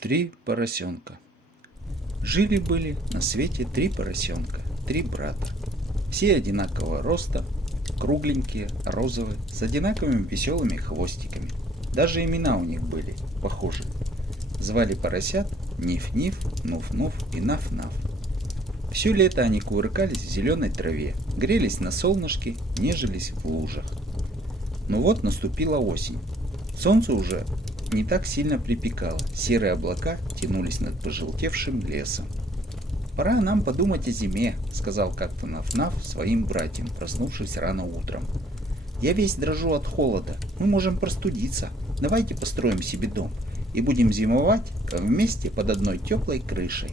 Три поросенка. Жили-были на свете три поросенка, три брата. Все одинакового роста, кругленькие, розовые, с одинаковыми веселыми хвостиками. Даже имена у них были похожи. Звали поросят Ниф-Ниф, Нуф-Нуф и Наф-Наф. Все лето они кувыркались в зеленой траве, грелись на солнышке, нежились в лужах. Но вот наступила осень. Солнце уже не так сильно припекало, серые облака тянулись над пожелтевшим лесом. «Пора нам подумать о зиме», — сказал как-то Наф-Наф своим братьям, проснувшись рано утром. «Я весь дрожу от холода, мы можем простудиться. Давайте построим себе дом и будем зимовать вместе под одной теплой крышей».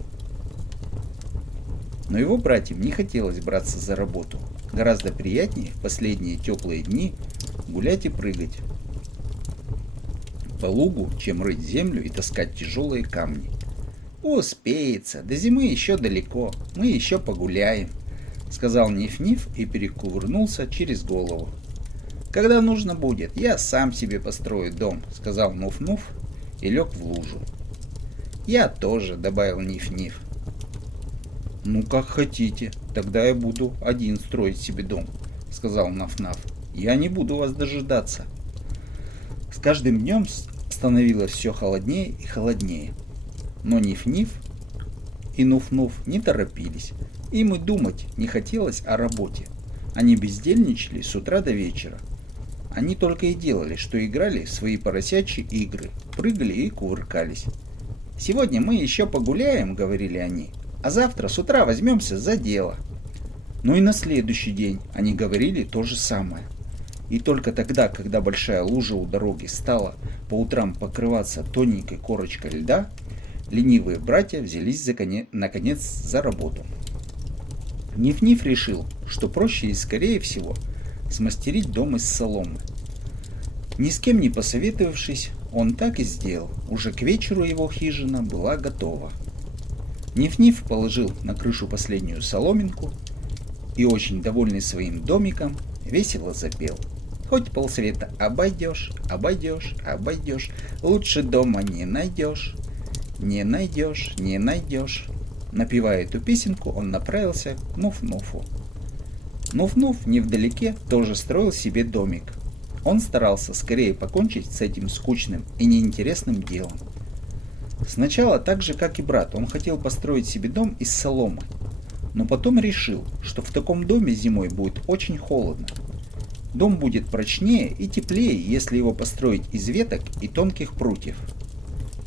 Но его братьям не хотелось браться за работу. Гораздо приятнее в последние теплые дни гулять и прыгать по лугу, чем рыть землю и таскать тяжелые камни. «Успеется, до зимы еще далеко, мы еще погуляем», — сказал Ниф-Ниф и перекувырнулся через голову. «Когда нужно будет, я сам себе построю дом», — сказал Нуф-Нуф и лег в лужу. «Я тоже», — добавил Ниф-Ниф. «Ну, как хотите, тогда я буду один строить себе дом», — сказал Наф-Наф. «Я не буду вас дожидаться». С каждым днем становилось все холоднее и холоднее. Но Ниф-Ниф и Нуф-Нуф не торопились. Им и думать не хотелось о работе. Они бездельничали с утра до вечера. Они только и делали, что играли в свои поросячьи игры, прыгали и кувыркались. «Сегодня мы еще погуляем», — говорили они, — «а завтра с утра возьмемся за дело». Но и на следующий день они говорили то же самое. И только тогда, когда большая лужа у дороги стала по утрам покрываться тоненькой корочкой льда, ленивые братья взялись наконец за работу. Ниф-Ниф решил, что проще и скорее всего смастерить дом из соломы. Ни с кем не посоветовавшись, он так и сделал. Уже к вечеру его хижина была готова. Ниф-Ниф положил на крышу последнюю соломинку и, очень довольный своим домиком, весело запел. «Хоть полсвета обойдешь, обойдешь, обойдешь, лучше дома не найдешь, не найдешь, не найдешь». Напевая эту песенку, он направился к Нуф-Нуфу. Нуф-Нуф невдалеке тоже строил себе домик. Он старался скорее покончить с этим скучным и неинтересным делом. Сначала, так же как и брат, он хотел построить себе дом из соломы, но потом решил, что в таком доме зимой будет очень холодно. Дом будет прочнее и теплее, если его построить из веток и тонких прутьев.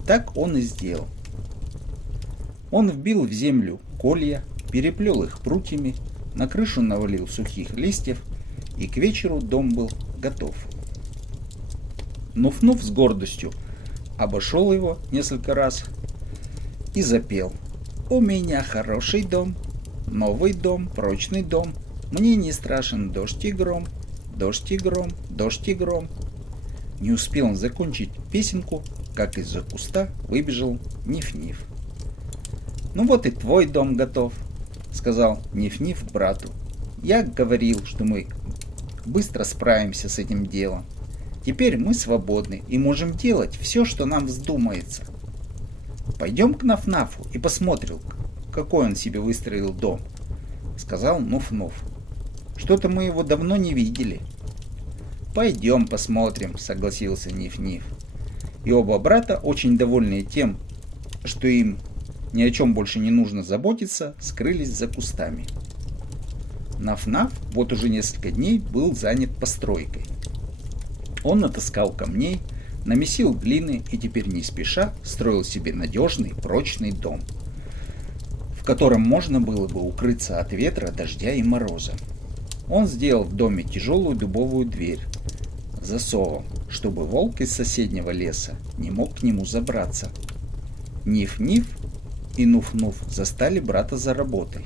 Так он и сделал. Он вбил в землю колья, переплел их прутьями, на крышу навалил сухих листьев, и к вечеру дом был готов. Нуф-Нуф с гордостью обошел его несколько раз и запел. «У меня хороший дом, новый дом, прочный дом, мне не страшен дождь и гром, дождь и гром, дождь и гром». Не успел он закончить песенку, как из-за куста выбежал Ниф-Ниф. «Ну вот и твой дом готов», — сказал Ниф-Ниф брату. «Я говорил, что мы быстро справимся с этим делом. Теперь мы свободны и можем делать все, что нам вздумается. Пойдем к Наф-Нафу и посмотрим, какой он себе выстроил дом», — сказал Нуф-Нуф. «Что-то мы его давно не видели». «Пойдем посмотрим», — согласился Ниф-Ниф. И оба брата, очень довольные тем, что им ни о чем больше не нужно заботиться, скрылись за кустами. Наф-Наф вот уже несколько дней был занят постройкой. Он натаскал камней, намесил глины и теперь не спеша строил себе надежный, прочный дом, в котором можно было бы укрыться от ветра, дождя и мороза. Он сделал в доме тяжелую дубовую дверь с засовом, чтобы волк из соседнего леса не мог к нему забраться. Ниф-Ниф и Нуф-Нуф застали брата за работой.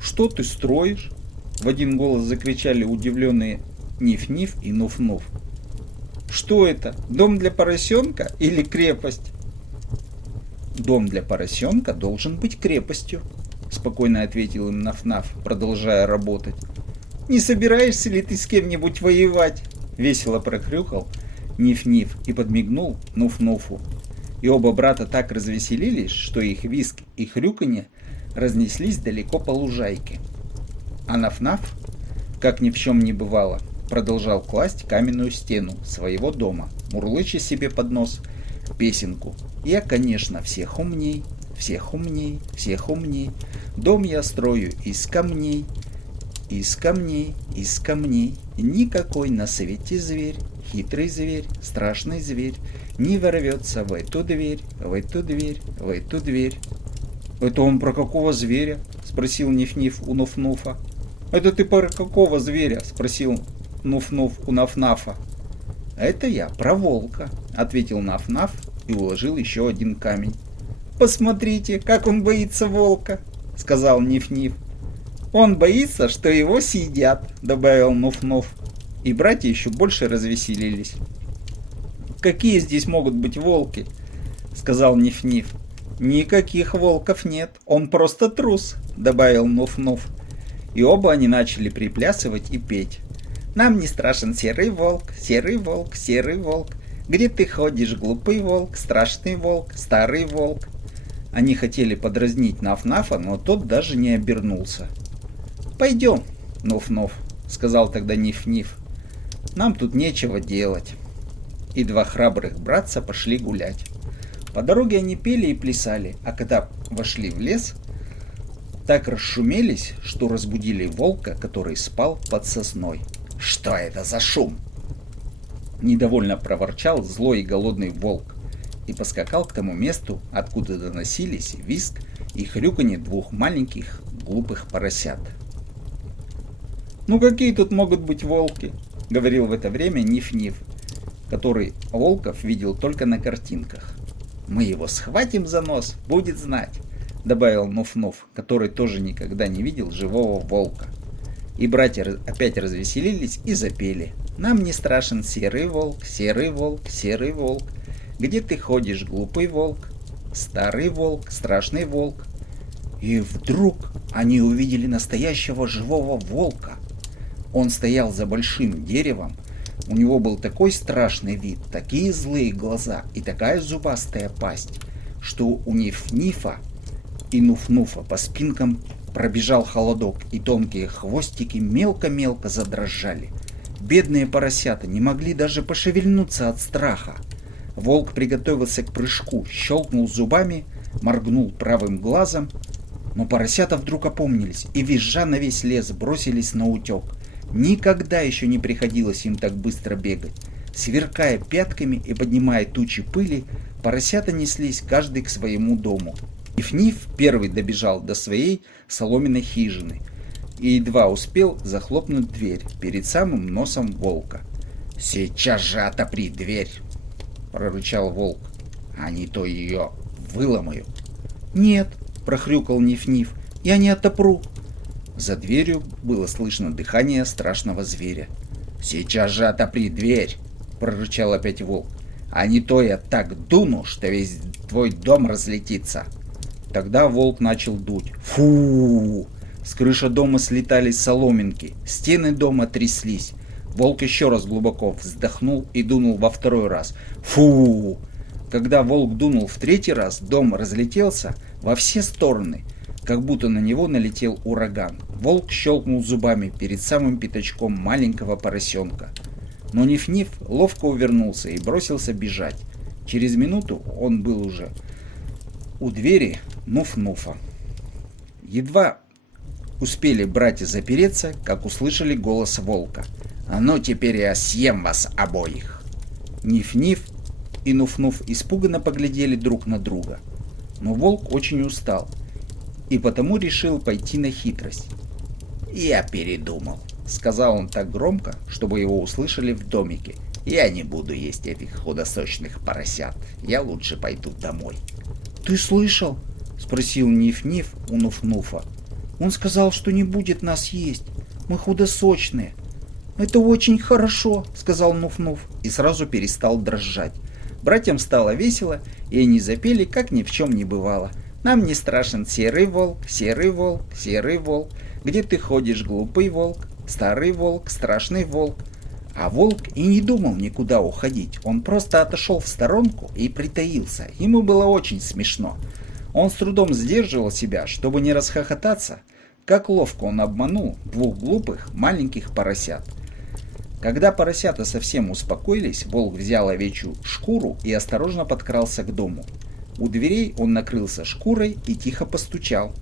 «Что ты строишь?» — в один голос закричали удивленные Ниф-Ниф и Нуф-Нуф. «Что это? Дом для поросенка или крепость?» «Дом для поросенка должен быть крепостью», — спокойно ответил им Наф-Наф, продолжая работать. «Не собираешься ли ты с кем-нибудь воевать?» — весело прокрюкал Ниф-Ниф и подмигнул Нуф-Нуфу. И оба брата так развеселились, что их визг и хрюканье разнеслись далеко по лужайке. А Наф-Наф, как ни в чем не бывало, продолжал класть каменную стену своего дома, мурлыча себе под нос песенку. Я, конечно, всех умней, всех умней, всех умней. Дом я строю из камней, из камней, из камней. Никакой на свете зверь, хитрый зверь, страшный зверь, не ворвется в эту дверь, в эту дверь, в эту дверь. «Это он про какого зверя?» — спросил Ниф-Ниф у Нуф-Нуфа. «Это ты про какого зверя?» — спросил Нуф-Нуф у Наф-Нафа. «Это я про волка», — ответил Наф-Наф и уложил еще один камень. «Посмотрите, как он боится волка», — сказал Ниф-Ниф. «Он боится, что его съедят», — добавил Нуф-Нуф. И братья еще больше развеселились. «Какие здесь могут быть волки?» — сказал Ниф-Ниф. «Никаких волков нет, он просто трус», — добавил Нуф-Нуф. И оба они начали приплясывать и петь. «Нам не страшен серый волк, серый волк, серый волк. Где ты ходишь, глупый волк, страшный волк, старый волк?» Они хотели подразнить Наф-Нафа, но тот даже не обернулся. «Пойдем, Нуф-Нуф», — сказал тогда Ниф-Ниф. «Нам тут нечего делать». И два храбрых братца пошли гулять. По дороге они пели и плясали, а когда вошли в лес, так расшумелись, что разбудили волка, который спал под сосной. «Что это за шум?» Недовольно проворчал злой и голодный волк и поскакал к тому месту, откуда доносились визг и хрюканье двух маленьких глупых поросят. «Ну какие тут могут быть волки?» — говорил в это время Ниф-Ниф, который волков видел только на картинках. «Мы его схватим за нос, будет знать», — добавил Нуф-Нуф, который тоже никогда не видел живого волка. И братья опять развеселились и запели. «Нам не страшен серый волк, серый волк, серый волк. Где ты ходишь, глупый волк, старый волк, страшный волк». И вдруг они увидели настоящего живого волка. Он стоял за большим деревом. У него был такой страшный вид, такие злые глаза и такая зубастая пасть, что у Ниф-Нифа и Нуф-Нуфа по спинкам пробежал холодок, и тонкие хвостики мелко-мелко задрожали. Бедные поросята не могли даже пошевельнуться от страха. Волк приготовился к прыжку, щелкнул зубами, моргнул правым глазом, но поросята вдруг опомнились и, визжа на весь лес, бросились на утек. Никогда еще не приходилось им так быстро бегать. Сверкая пятками и поднимая тучи пыли, поросята неслись каждый к своему дому. Ниф-Ниф первый добежал до своей соломенной хижины и едва успел захлопнуть дверь перед самым носом волка. «Сейчас же отопри дверь!» — прорычал волк. «А не то ее выломаю!» «Нет!» — прохрюкал Ниф-Ниф. «Я не отопру!» За дверью было слышно дыхание страшного зверя. «Сейчас же отопри дверь!» — прорычал опять волк. «А не то я так дуну, что весь твой дом разлетится!» Тогда волк начал дуть. Фу! С крыши дома слетались соломинки, стены дома тряслись. Волк еще раз глубоко вздохнул и дунул во второй раз. Фу! Когда волк дунул в третий раз, дом разлетелся во все стороны, как будто на него налетел ураган. Волк щелкнул зубами перед самым пятачком маленького поросенка. Но Ниф-Ниф ловко увернулся и бросился бежать. Через минуту он был уже у двери Нуф-Нуфа. Едва успели братья запереться, как услышали голос волка. «А ну теперь я съем вас обоих!» Ниф-Ниф и Нуф-Нуф испуганно поглядели друг на друга. Но волк очень устал и потому решил пойти на хитрость. «Я передумал», — сказал он так громко, чтобы его услышали в домике. «Я не буду есть этих худосочных поросят. Я лучше пойду домой». «Ты слышал?» — спросил Ниф-Ниф у Нуф-Нуфа. «Он сказал, что не будет нас есть. Мы худосочные». «Это очень хорошо», — сказал Нуф-Нуф и сразу перестал дрожать. Братьям стало весело, и они запели, как ни в чем не бывало. «Нам не страшен серый волк, серый волк, серый волк. Где ты ходишь, глупый волк, старый волк, страшный волк». А волк и не думал никуда уходить, он просто отошел в сторонку и притаился. Ему было очень смешно. Он с трудом сдерживал себя, чтобы не расхохотаться, как ловко он обманул двух глупых маленьких поросят. Когда поросята совсем успокоились, волк взял овечью шкуру и осторожно подкрался к дому. У дверей он накрылся шкурой и тихо постучал.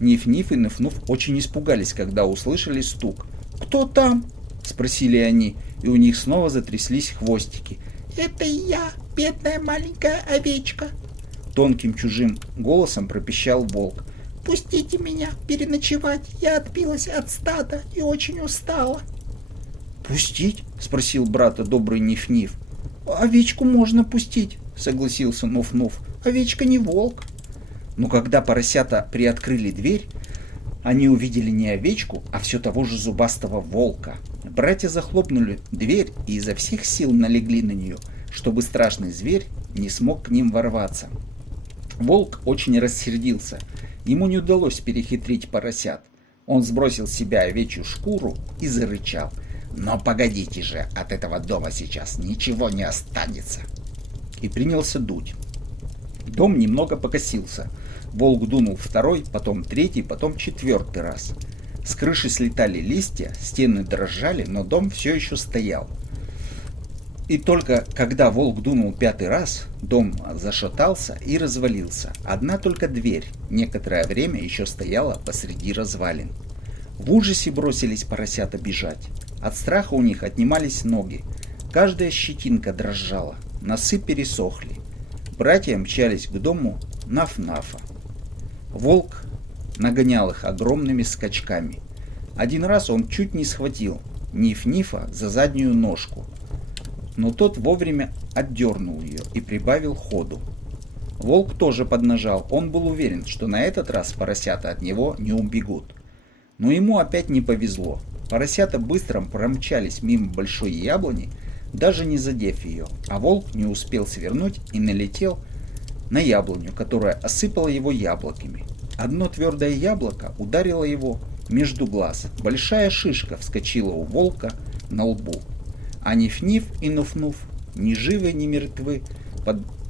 Ниф-Ниф и Нуф-Нуф очень испугались, когда услышали стук. «Кто там?» — спросили они, и у них снова затряслись хвостики. «Это я, бедная маленькая овечка!» Тонким чужим голосом пропищал волк. «Пустите меня переночевать, я отбилась от стада и очень устала». «Пустить?» — спросил брата добрый Ниф-Ниф. «Овечку можно пустить», — согласился Нуф-Нуф. «Овечка не волк». Но когда поросята приоткрыли дверь, они увидели не овечку, а все того же зубастого волка. Братья захлопнули дверь и изо всех сил налегли на нее, чтобы страшный зверь не смог к ним ворваться. Волк очень рассердился. Ему не удалось перехитрить поросят. Он сбросил с себя овечью шкуру и зарычал. «Но погодите же, от этого дома сейчас ничего не останется!» И принялся дуть. Дом немного покосился. Волк дунул второй, потом третий, потом четвертый раз. С крыши слетали листья, стены дрожали, но дом все еще стоял. И только когда волк дунул пятый раз, дом зашатался и развалился. Одна только дверь некоторое время еще стояла посреди развалин. В ужасе бросились поросята бежать. От страха у них отнимались ноги. Каждая щетинка дрожала, носы пересохли. Братья мчались к дому Наф-Нафа. Волк нагонял их огромными скачками. Один раз он чуть не схватил Ниф-Нифа за заднюю ножку, но тот вовремя отдернул ее и прибавил ходу. Волк тоже поднажал, он был уверен, что на этот раз поросята от него не убегут. Но ему опять не повезло. Поросята быстро промчались мимо большой яблони, даже не задев ее, а волк не успел свернуть и налетел на яблоню, которая осыпала его яблоками. Одно твердое яблоко ударило его между глаз. Большая шишка вскочила у волка на лбу. А Ниф-Ниф и Нуф-Нуф, ни живы, ни мертвы,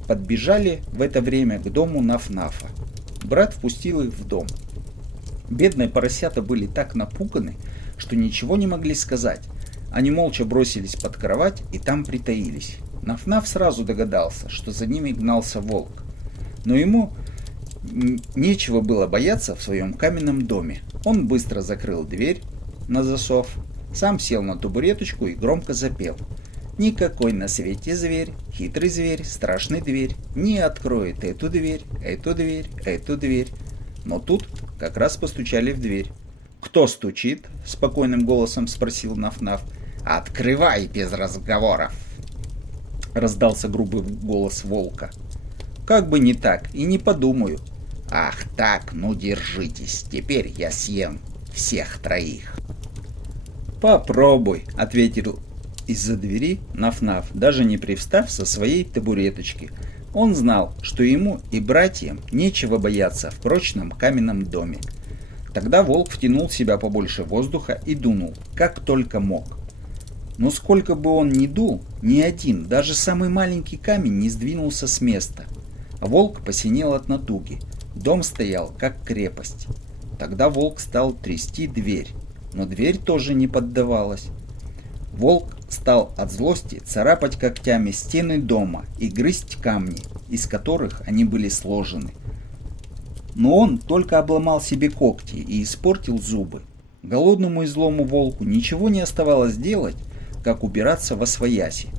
подбежали в это время к дому Наф-Нафа. Брат впустил их в дом. Бедные поросята были так напуганы, что ничего не могли сказать. Они молча бросились под кровать и там притаились. Наф-Наф сразу догадался, что за ними гнался волк. Но ему нечего было бояться в своем каменном доме. Он быстро закрыл дверь на засов, сам сел на табуреточку и громко запел. «Никакой на свете зверь, хитрый зверь, страшный дверь, не откроет эту дверь, эту дверь, эту дверь». Но тут как раз постучали в дверь. «Кто стучит?» — спокойным голосом спросил Наф-Наф. «Открывай без разговоров!» — раздался грубый голос волка. «Как бы не так, и не подумаю». «Ах так, ну держитесь, теперь я съем всех троих». «Попробуй», — ответил из-за двери Наф-Наф, даже не привстав со своей табуреточки. Он знал, что ему и братьям нечего бояться в прочном каменном доме. Тогда волк втянул в себя побольше воздуха и дунул, как только мог. Но сколько бы он ни дул, ни один, даже самый маленький камень не сдвинулся с места. Волк посинел от натуги. Дом стоял, как крепость. Тогда волк стал трясти дверь, но дверь тоже не поддавалась. Волк стал от злости царапать когтями стены дома и грызть камни, из которых они были сложены. Но он только обломал себе когти и испортил зубы. Голодному и злому волку ничего не оставалось делать, как убираться восвояси.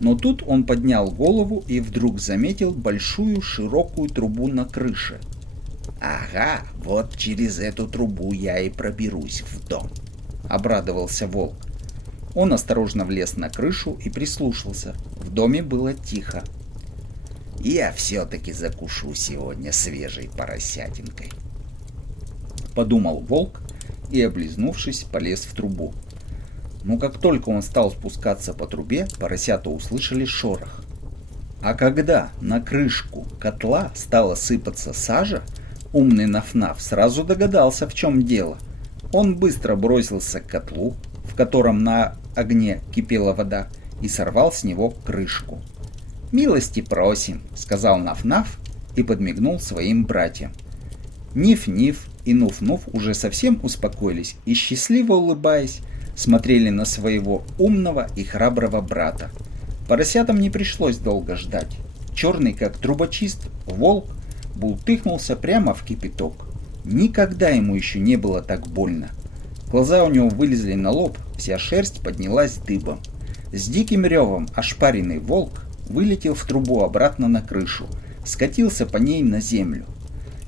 Но тут он поднял голову и вдруг заметил большую широкую трубу на крыше. «Ага, вот через эту трубу я и проберусь в дом», — обрадовался волк. Он осторожно влез на крышу и прислушался. В доме было тихо. «Я все-таки закушу сегодня свежей поросятинкой», — подумал волк и, облизнувшись, полез в трубу. Но как только он стал спускаться по трубе, поросята услышали шорох. А когда на крышку котла стала сыпаться сажа, умный Наф-Наф сразу догадался, в чем дело. Он быстро бросился к котлу, в котором на огне кипела вода и сорвал с него крышку. «Милости просим», — сказал Наф-Наф и подмигнул своим братьям. Ниф-Ниф и Нуф-Нуф уже совсем успокоились и, счастливо улыбаясь, смотрели на своего умного и храброго брата. Поросятам не пришлось долго ждать. Черный, как трубочист, волк бултыхнулся прямо в кипяток. Никогда ему еще не было так больно. Глаза у него вылезли на лоб, вся шерсть поднялась дыбом. С диким ревом ошпаренный волк вылетел в трубу обратно на крышу, скатился по ней на землю.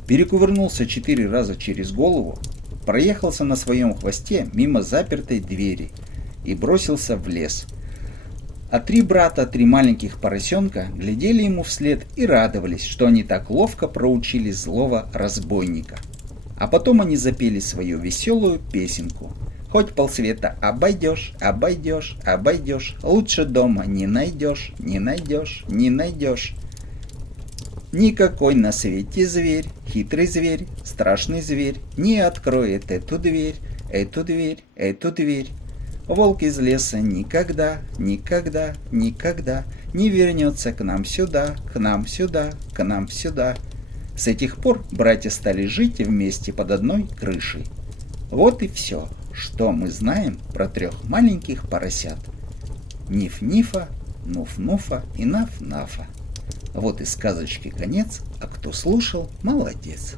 Перекувырнулся 4 раза через голову, проехался на своем хвосте мимо запертой двери и бросился в лес. А 3 брата, 3 маленьких поросенка глядели ему вслед и радовались, что они так ловко проучили злого разбойника. А потом они запели свою веселую песенку. Хоть полсвета обойдешь, обойдешь, обойдешь, лучше дома не найдешь, не найдешь, не найдешь. Никакой на свете зверь, хитрый зверь, страшный зверь, не откроет эту дверь, эту дверь, эту дверь. Волк из леса никогда, никогда, никогда не вернется к нам сюда, к нам сюда, к нам сюда. С этих пор братья стали жить вместе под одной крышей. Вот и все, что мы знаем про 3 маленьких поросят. Ниф-Нифа, Нуф-Нуфа и Наф-Нафа. Вот и сказочки конец, а кто слушал, молодец.